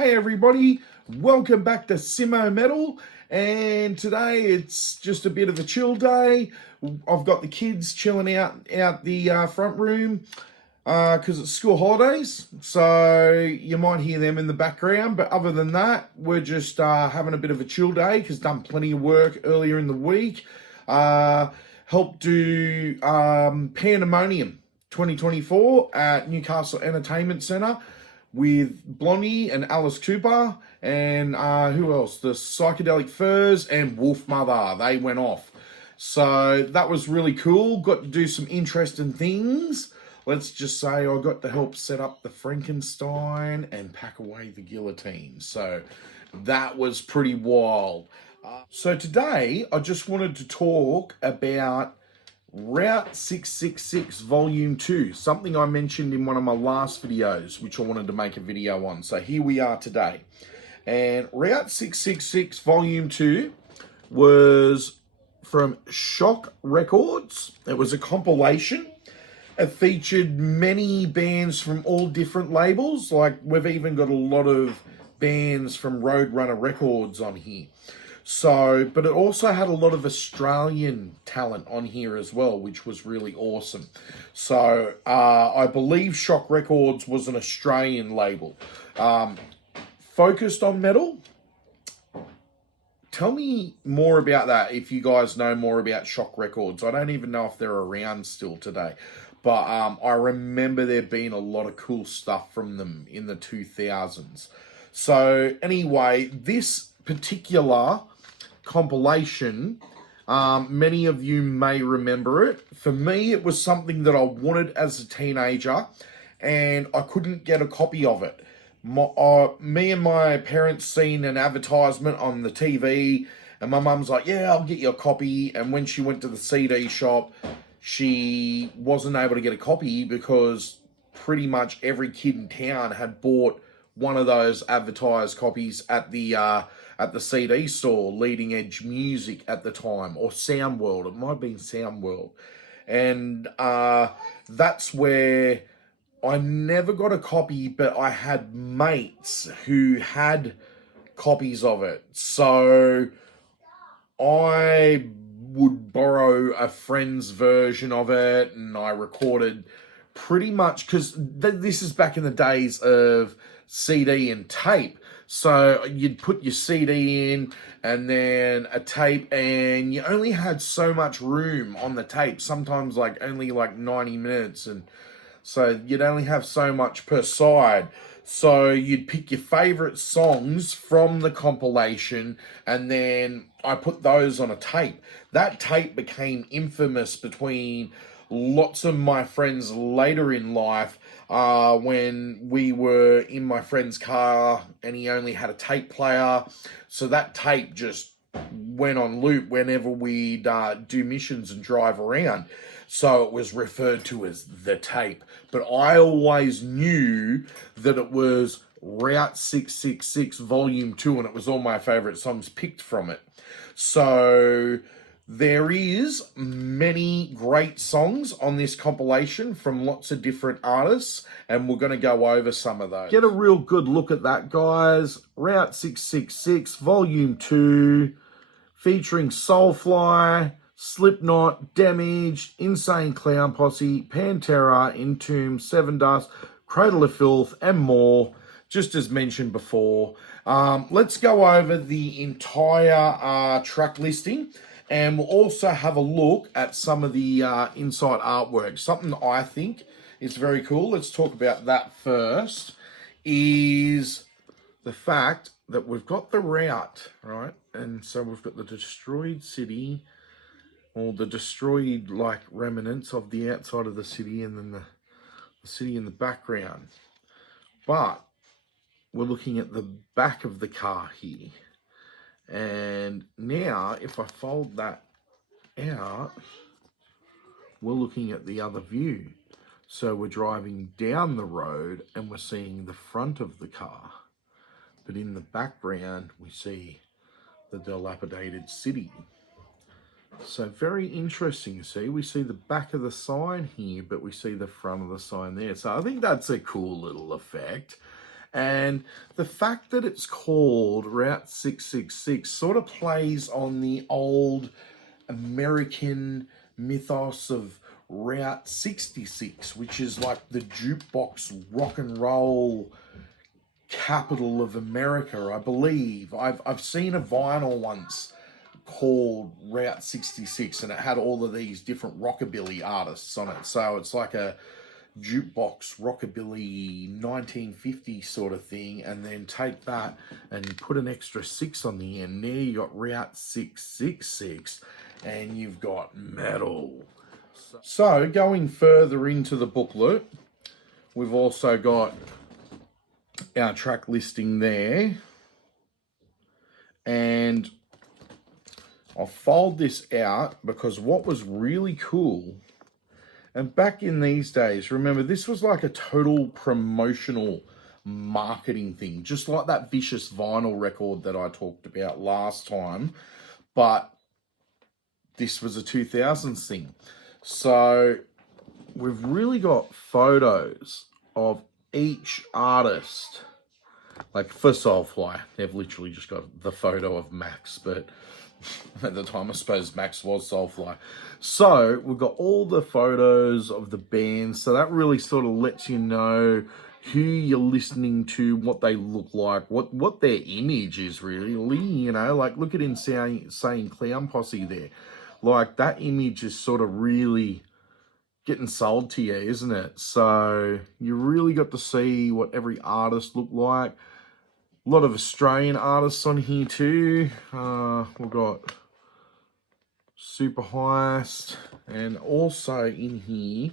Hey everybody, welcome back to Simo Metal, and today it's just a bit of a chill day. I've got the kids chilling out the front room because it's school holidays, so you might hear them in the background, but other than that, we're just having a bit of a chill day because done plenty of work earlier in the week. Helped do Pandemonium 2024 at Newcastle Entertainment Centre with Blondie and Alice Cooper, and who else? The Psychedelic Furs and Wolf Mother. They went off. So that was really cool. Got to do some interesting things. Let's just say I got to help set up the Frankenstein and pack away the guillotine. So that was pretty wild. So today I just wanted to talk about Route 666 Volume 2, something I mentioned in one of my last videos, which I wanted to make a video on. So here we are today. And Route 666 Volume 2 was from Shock Records. It was a compilation. It featured many bands from all different labels. Like, we've even got a lot of bands from Roadrunner Records on here. So, but it also had a lot of Australian talent on here as well, which was really awesome. So, I believe Shock Records was an Australian label. Focused on metal. Tell me more about that if you guys know more about Shock Records. I don't even know if they're around still today. But I remember there being a lot of cool stuff from them in the 2000s. So anyway, this particular compilation, many of you may remember it. For me, it was something that I wanted as a teenager, and I couldn't get a copy of it. Me and my parents seen an advertisement on the TV, and my mum's like, yeah, I'll get you a copy. And when she went to the CD shop, she wasn't able to get a copy because pretty much every kid in town had bought one of those advertised copies at the CD store, Leading Edge Music at the time, or Soundworld. It might have been Soundworld. And that's where I never got a copy, but I had mates who had copies of it. So I would borrow a friend's version of it, and I recorded pretty much, because this is back in the days of CD and tape. So you'd put your CD in and then a tape, and you only had so much room on the tape, sometimes only 90 minutes, and so you'd only have so much per side. So you'd pick your favorite songs from the compilation, and then I put those on a tape. That tape became infamous between lots of my friends later in life, when we were in my friend's car and he only had a tape player. So that tape just went on loop whenever we'd do missions and drive around. So it was referred to as the tape. But I always knew that it was Route 666 Volume 2, and it was all my favourite songs picked from it. So there is many great songs on this compilation from lots of different artists, and we're going to go over some of those. Get a real good look at that, guys. Route 666 Volume 2, featuring Soulfly, Slipknot, Damaged, Insane Clown Posse, Pantera, Entomb, Seven Dust, Cradle of Filth, and more, just as mentioned before. Let's go over the entire track listing, and we'll also have a look at some of the inside artwork. Something that I think is very cool, let's talk about that first, is the fact that we've got the route, right? And so we've got the destroyed city, or the destroyed remnants of the outside of the city, and then the city in the background. But we're looking at the back of the car here. And now if I fold that out, we're looking at the other view. So we're driving down the road and we're seeing the front of the car. But in the background, we see the dilapidated city. So very interesting, you see. We see the back of the sign here, but we see the front of the sign there. So I think that's a cool little effect. And the fact that it's called Route 666 sort of plays on the old American mythos of Route 66, which is like the jukebox rock and roll capital of America, I believe. I've seen a vinyl once called Route 66, and it had all of these different rockabilly artists on it. So it's like a jukebox rockabilly 1950 sort of thing, and then take that and put an extra 6 on the end. There you got Route 666, and you've got metal. So going further into the booklet, we've also got our track listing there, and I'll fold this out because what was really cool, and back in these days, remember, this was like a total promotional marketing thing, just like that Vicious vinyl record that I talked about last time, but this was a 2000s thing. So we've really got photos of each artist. Like for Soulfly, they've literally just got the photo of Max, but at the time I suppose Max was Soulfly. So we've got all the photos of the bands, so that really sort of lets you know who you're listening to, what they look like, what their image is really, you know, like look at Insane Clown Posse there. Like that image is sort of really getting sold to you, isn't it? So you really got to see what every artist looked like. A lot of Australian artists on here too. We've got Super Heist, and also in here,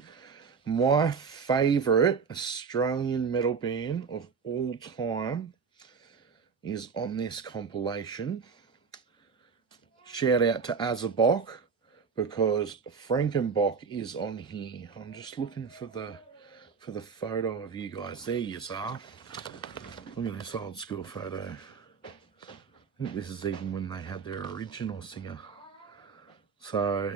my favourite Australian metal band of all time is on this compilation. Shout out to Azabok, because Frankenbach is on here. I'm just looking for the photo of you guys. There you are. Look at this old school photo. I think this is even when they had their original singer. So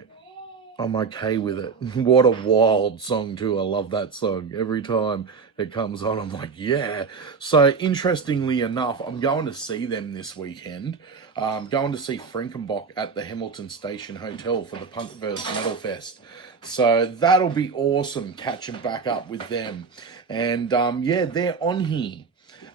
I'm okay with it. What a wild song too. I love that song. Every time it comes on, I'm like, yeah. So interestingly enough, I'm going to see them this weekend. Going to see Frankenbach at the Hamilton Station Hotel for the Punk vs Metal Fest. So that'll be awesome, catching back up with them. And yeah, they're on here.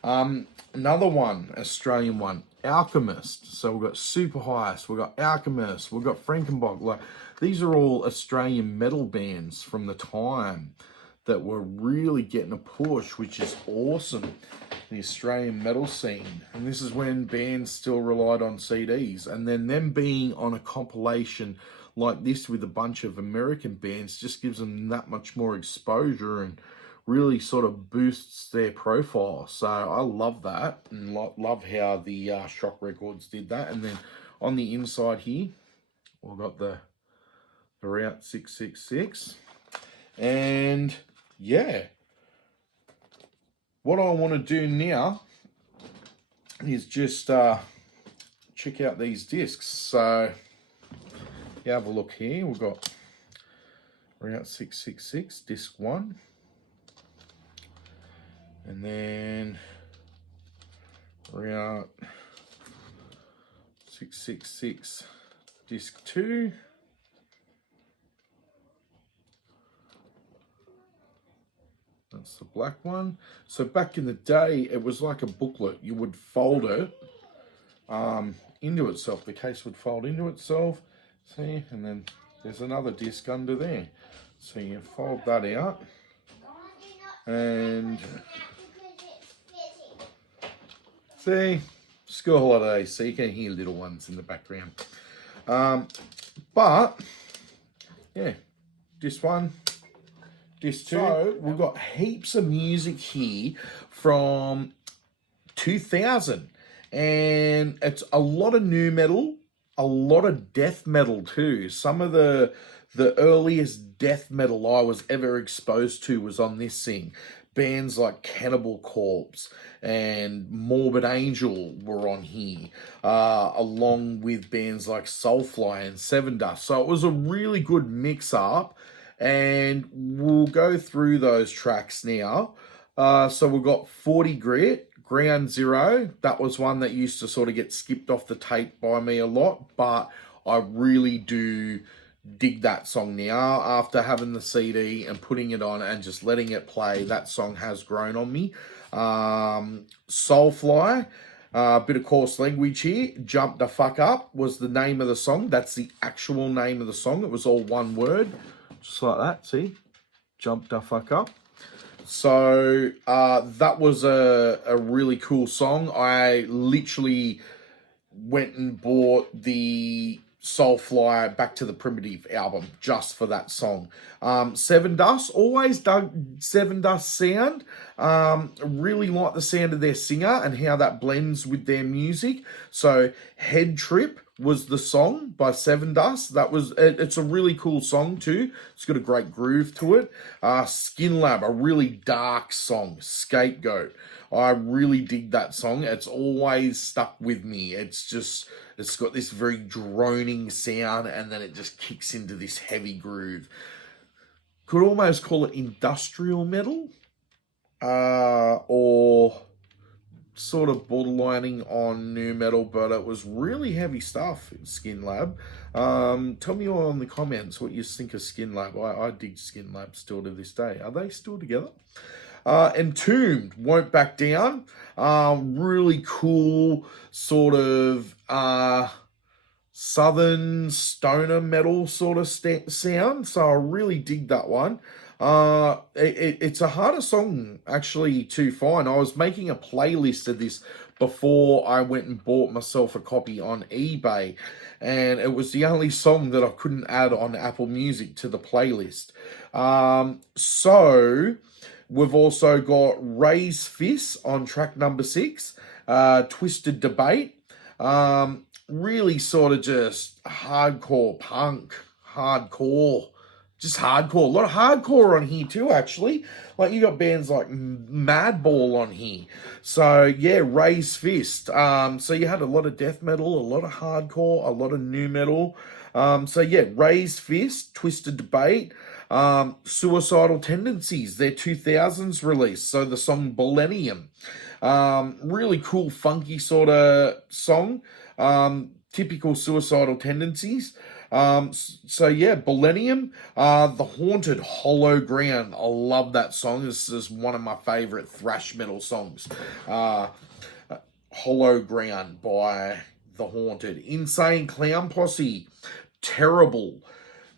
Another one, Australian one, Alchemist. So we've got Super Heist, we've got Alchemist, we've got Frankenbach. Like, these are all Australian metal bands from the time that were really getting a push, which is awesome in the Australian metal scene. And this is when bands still relied on CDs. And then them being on a compilation like this with a bunch of American bands just gives them that much more exposure and really sort of boosts their profile. So I love that, and love how the Shock Records did that. And then on the inside here, we've got the Route 666. And yeah, what I want to do now is just check out these discs. So you have a look here. We've got Route 666, disc 1. And then Route 666, disc 2. That's the black one. So back in the day, it was like a booklet. You would fold it into itself. The case would fold into itself. See, and then there's another disc under there. So you fold that out. And see, school holidays, so you can hear little ones in the background. But yeah, disc 1, disc 2. So we've got heaps of music here from 2000, and it's a lot of nu metal, a lot of death metal too. Some of the earliest death metal I was ever exposed to was on this thing. Bands like Cannibal Corpse and Morbid Angel were on here, along with bands like Soulfly and Seven Dust. So it was a really good mix-up, and we'll go through those tracks now. So we've got 40 Grit, Ground Zero. That was one that used to sort of get skipped off the tape by me a lot, but I really do dig that song now. After having the CD and putting it on and just letting it play, that song has grown on me. Soulfly, a bit of coarse language here. Jump the Fuck Up was the name of the song. That's the actual name of the song. It was all one word, just like that. See? Jump the Fuck Up. So that was a really cool song. I literally went and bought the Soulfly Back to the Primitive album just for that song. Seven Dust, always dug Seven Dust sound. Really like the sound of their singer and how that blends with their music. So Head Trip was the song by Seven Dust. It's a really cool song too. It's got a great groove to it. Skin Lab, a really dark song. Scapegoat. I really dig that song. It's always stuck with me. It's got this very droning sound and then it just kicks into this heavy groove. Could almost call it industrial metal, or sort of borderlining on new metal, but it was really heavy stuff in Skin Lab. Tell me all in the comments what you think of Skin Lab. I dig Skin Lab still to this day. Are they still together? Entombed, Won't Back Down. Really cool sort of southern stoner metal sort of sound. So I really dig that one. It's a harder song actually to find. I was making a playlist of this before I went and bought myself a copy on eBay, and it was the only song that I couldn't add on Apple Music to the playlist. So we've also got Raise Fists on track number 6, Twisted Debate. Really sort of just hardcore punk, just hardcore. A lot of hardcore on here too, actually. Like you got bands like Madball on here. So yeah, Raise Fist. So you had a lot of death metal, a lot of hardcore, a lot of new metal. So yeah, Raise Fist, Twisted Debate, Suicidal Tendencies, their 2000s release. So the song Millennium. Really cool, funky sort of song. Typical Suicidal Tendencies. So yeah, Millennium, The Haunted, Hollow Ground. I love that song. This is one of my favorite thrash metal songs. Hollow Ground by The Haunted. Insane Clown Posse, Terrible.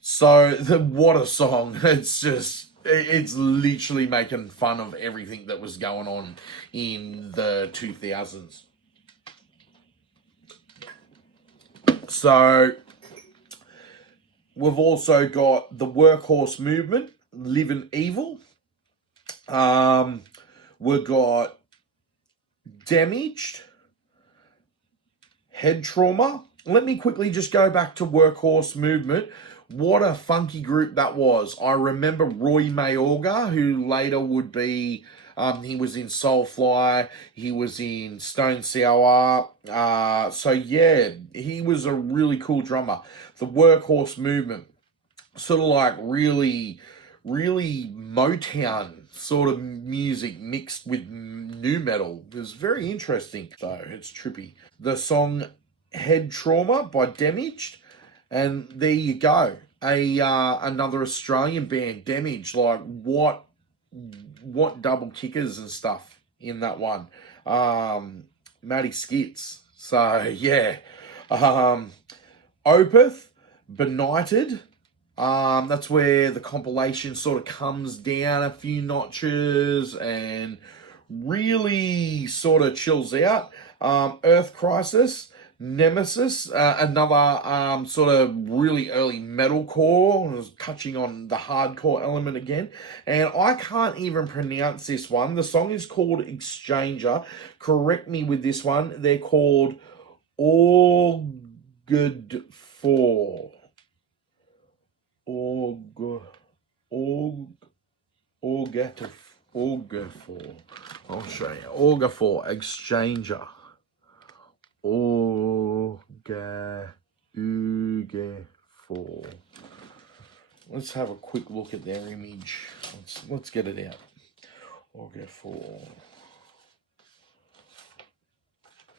So what a song. It's literally making fun of everything that was going on in the 2000s. So we've also got the Workhorse Movement, Living Evil. We've got Damaged, Head Trauma. Let me quickly just go back to Workhorse Movement. What a funky group that was. I remember Roy Mayorga, who later would be, he was in Soulfly, he was in Stone Sour. So yeah, he was a really cool drummer. The Workhorse Movement, sort of like really Motown sort of music mixed with new metal. It was very interesting. So it's trippy. The song Head Trauma by Damaged. And there you go. Another Australian band, Damage. Like what double kickers and stuff in that one. Matty Skits. So yeah. Opeth, Benighted. That's where the compilation sort of comes down a few notches and really sort of chills out. Earth Crisis, Nemesis, another sort of really early metalcore. I was touching on the hardcore element again. And I can't even pronounce this one. The song is called Exchanger. Correct me with this one. They're called Orgud 4. Orgafor. I'll show you. Orgafor, Exchanger. Uge4. Let's have a quick look at their image. Let's get it out. I'll get 4.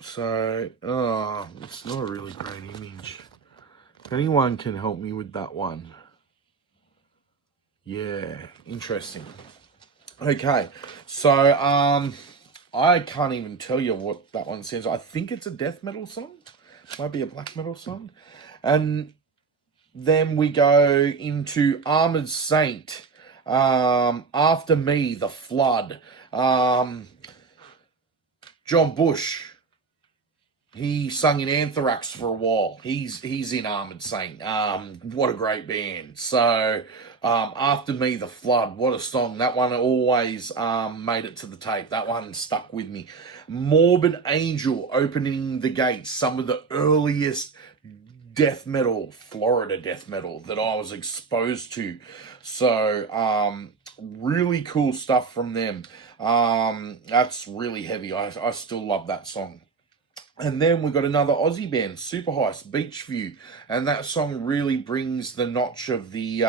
So, it's not a really great image. If anyone can help me with that one. Yeah, interesting. Okay, so, I can't even tell you what that one says. I think it's a death metal song. Might be a black metal song. And then we go into Armored Saint. After Me, The Flood. John Bush. He sung in Anthrax for a while. He's in Armored Saint. What a great band. So, After Me, The Flood. What a song. That one always made it to the tape. That one stuck with me. Morbid Angel, Opening the Gates. Some of the earliest death metal, Florida death metal that I was exposed to. So, really cool stuff from them. That's really heavy. I still love that song. And then we got another Aussie band, Super Heist, Beach View, and that song really brings the notch of the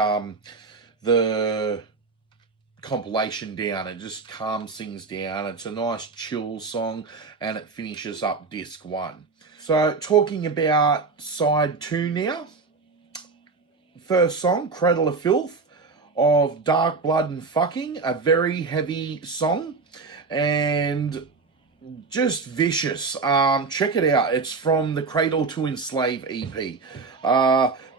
compilation down. It just calms things down. It's a nice chill song, and it finishes up disc 1. So talking about side 2 now. First song, Cradle of Filth, of Dark Blood and Fucking, a very heavy song, and just vicious. Check it out. It's from the Cradle to Enslave EP.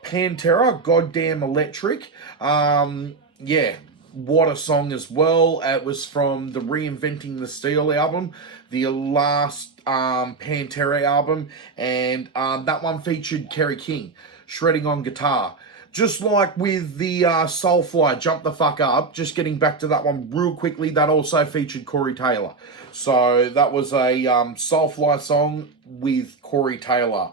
Pantera, Goddamn Electric. Yeah, what a song as well. It was from the Reinventing the Steel album, the last Pantera album, and that one featured Kerry King shredding on guitar. Just like with the Soulfly, Jump the Fuck Up, just getting back to that one real quickly, that also featured Corey Taylor. So that was a Soulfly song with Corey Taylor.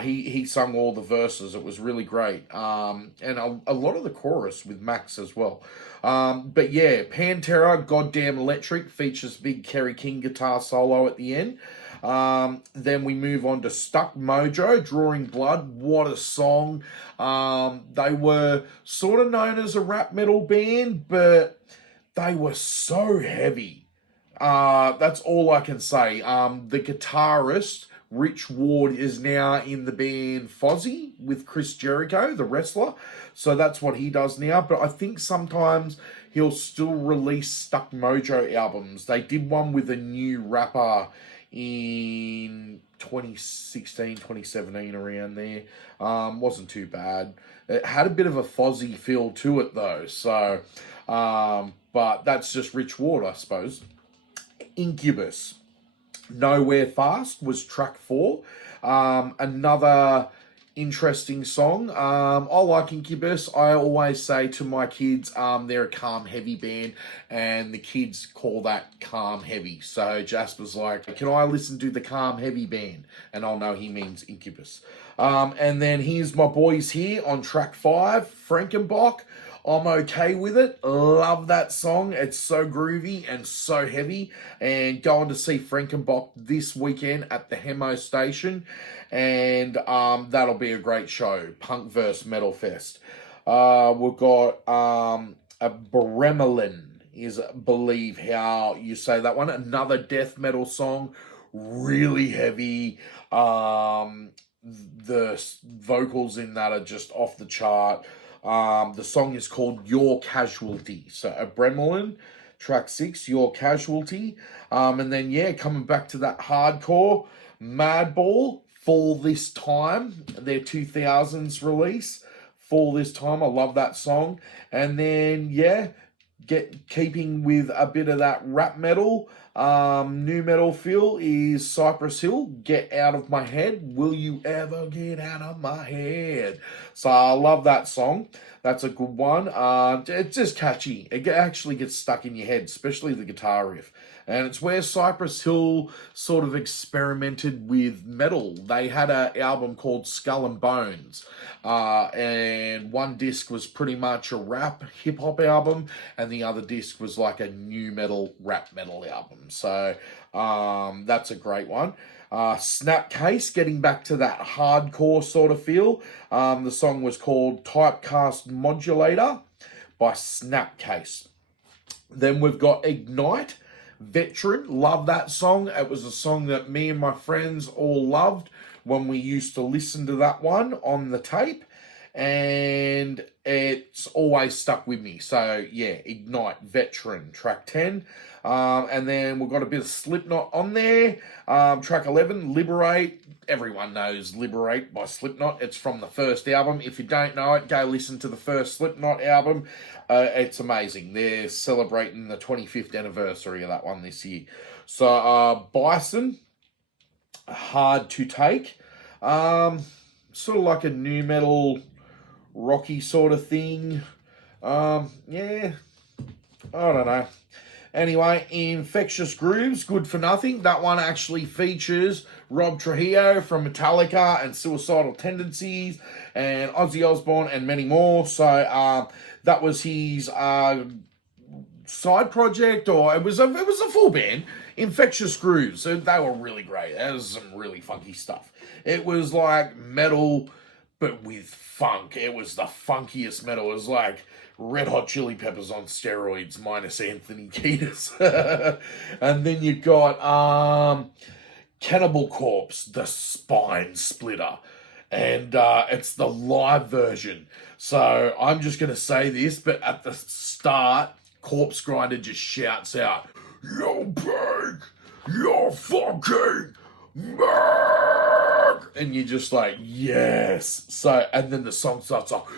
He sung all the verses. It was really great. And a lot of the chorus with Max as well. But yeah, Pantera, Goddamn Electric features big Kerry King guitar solo at the end. Then we move on to Stuck Mojo, Drawing Blood. What a song. They were sort of known as a rap metal band, but they were so heavy. That's all I can say. The guitarist, Rich Ward, is now in the band Fozzy with Chris Jericho, the wrestler. So that's what he does now. But I think sometimes he'll still release Stuck Mojo albums. They did one with a new rapper in 2016, 2017, around there. Wasn't too bad. It had a bit of a Fozzy feel to it though. So, but that's just Rich Ward, I suppose. Incubus, Nowhere Fast was track 4. Another interesting song. I like Incubus. I always say to my kids, they're a calm heavy band, and the kids call that calm heavy. So Jasper's like, can I listen to the calm heavy band? And I'll know he means Incubus. And then here's my boys here on track 5, Frankenbach. I'm okay with it. Love that song. It's so groovy and so heavy. And going to see Frankenbach this weekend at the Hemo Station. And that'll be a great show. Punk verse Metal Fest. We've got a Bremelin is, believe how you say that one. Another death metal song. Really heavy. The vocals in that are just off the chart. The song is called Your Casualty. So a Bremelin, track 6, Your Casualty. And then, yeah, coming back to that hardcore, Madball, Fall This Time, their 2000s release. Fall This Time, I love that song. And then, yeah, keeping with a bit of that rap metal, new metal feel is Cypress Hill, Get Out of My Head. Will you ever get out of my head? So I love that song. That's a good one. It's just catchy. It actually gets stuck in your head, especially the guitar riff. And it's where Cypress Hill sort of experimented with metal. They had an album called Skull and Bones. And one disc was pretty much a rap hip-hop album, and the other disc was like a new metal rap metal album. So that's a great one. Snapcase, getting back to that hardcore sort of feel. The song was called Typecast Modulator by Snapcase. Then we've got Ignite, Veteran. Love that song. It was a song that me and my friends all loved when we used to listen to that one on the tape. And it's always stuck with me. So, yeah, Ignite, Veteran, track 10. And then we've got a bit of Slipknot on there. Track 11, Liberate. Everyone knows Liberate by Slipknot. It's from the first album. If you don't know it, go listen to the first Slipknot album. It's amazing. They're celebrating the 25th anniversary of that one this year. So, Bison, Hard to Take. Sort of like a new metal, rocky sort of thing. Yeah, I don't know. Anyway, Infectious Grooves, Good for Nothing. That one actually features Rob Trujillo from Metallica and Suicidal Tendencies and Ozzy Osbourne and many more. So that was his side project, or it was a full band. Infectious Grooves. So they were really great. That was some really funky stuff. It was like metal, but with funk. It was the funkiest metal. It was like Red Hot Chili Peppers on steroids minus Anthony Kiedis. And then you got Cannibal Corpse, The Spine Splitter. And it's the live version. So I'm just going to say this, but at the start, Corpse Grinder just shouts out, "You're big, you're fucking back!" And you're just like, yes. So, and then the song starts off,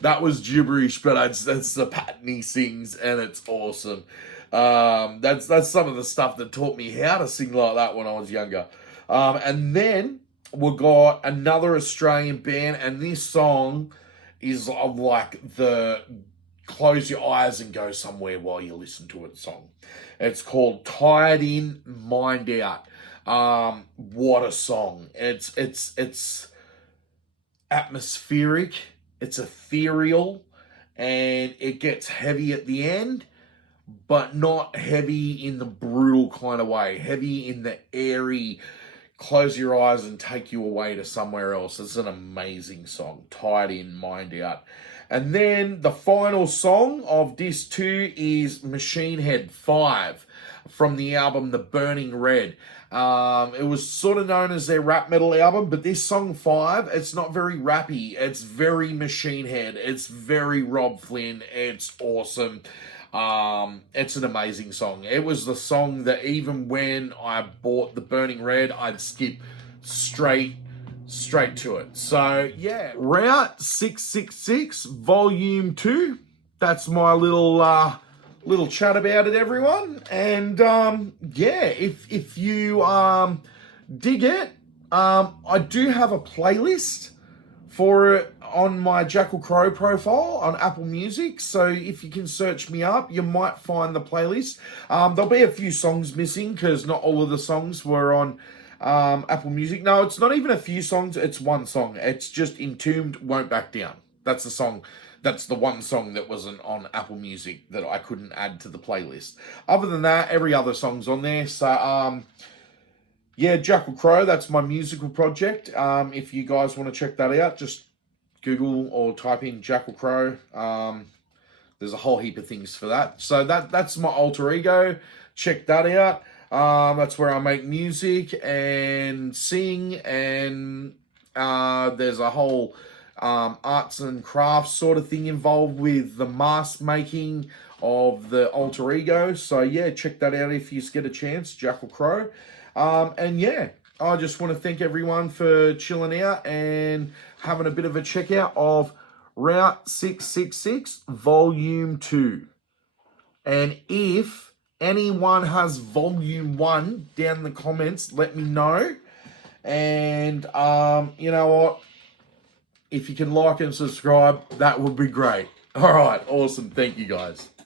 that was gibberish, but that's the pattern he sings, and it's awesome. That's some of the stuff that taught me how to sing like that when I was younger. And then we got another Australian band, and this song is like the close your eyes and go somewhere while you listen to it song. It's called Tired In, Mind Out. What a song. It's atmospheric, it's ethereal, and it gets heavy at the end, but not heavy in the brutal kind of way. Heavy in the airy, close your eyes and take you away to somewhere else. It's an amazing song. Tired In, Mind Out. And then the final song of Disc 2 is Machine Head 5 from the album The Burning Red. It was sort of known as their rap metal album, but this song 5, it's not very rappy. It's very Machine Head. It's very Rob Flynn. It's awesome. It's an amazing song. It was the song that even when I bought The Burning Red, I'd skip straight to it. So yeah, Route 666 Volume 2. That's my little chat about it, everyone. And yeah, if you dig it, I do have a playlist for it on my Jackal Crow profile on Apple Music. So if you can search me up, you might find the playlist. There'll be a few songs missing because not all of the songs were on Apple Music. No, it's not even a few songs. It's one song. It's just Entombed, Won't Back Down. That's the song. That's the one song that wasn't on Apple Music that I couldn't add to the playlist. Other than that, every other song's on there. So, yeah, Jackal Crow, that's my musical project. If you guys want to check that out, just Google or type in Jackal Crow. There's a whole heap of things for that. So that's my alter ego. Check that out. That's where I make music and sing, and there's a whole arts and crafts sort of thing involved with the mask making of the alter ego. So yeah, check that out if you get a chance, Jackal Crow. And yeah, I just want to thank everyone for chilling out and having a bit of a check out of Route 666 Volume 2. And if anyone has Volume 1 down in the comments, let me know. And you know what? If you can like and subscribe, that would be great. All right, awesome. Thank you, guys.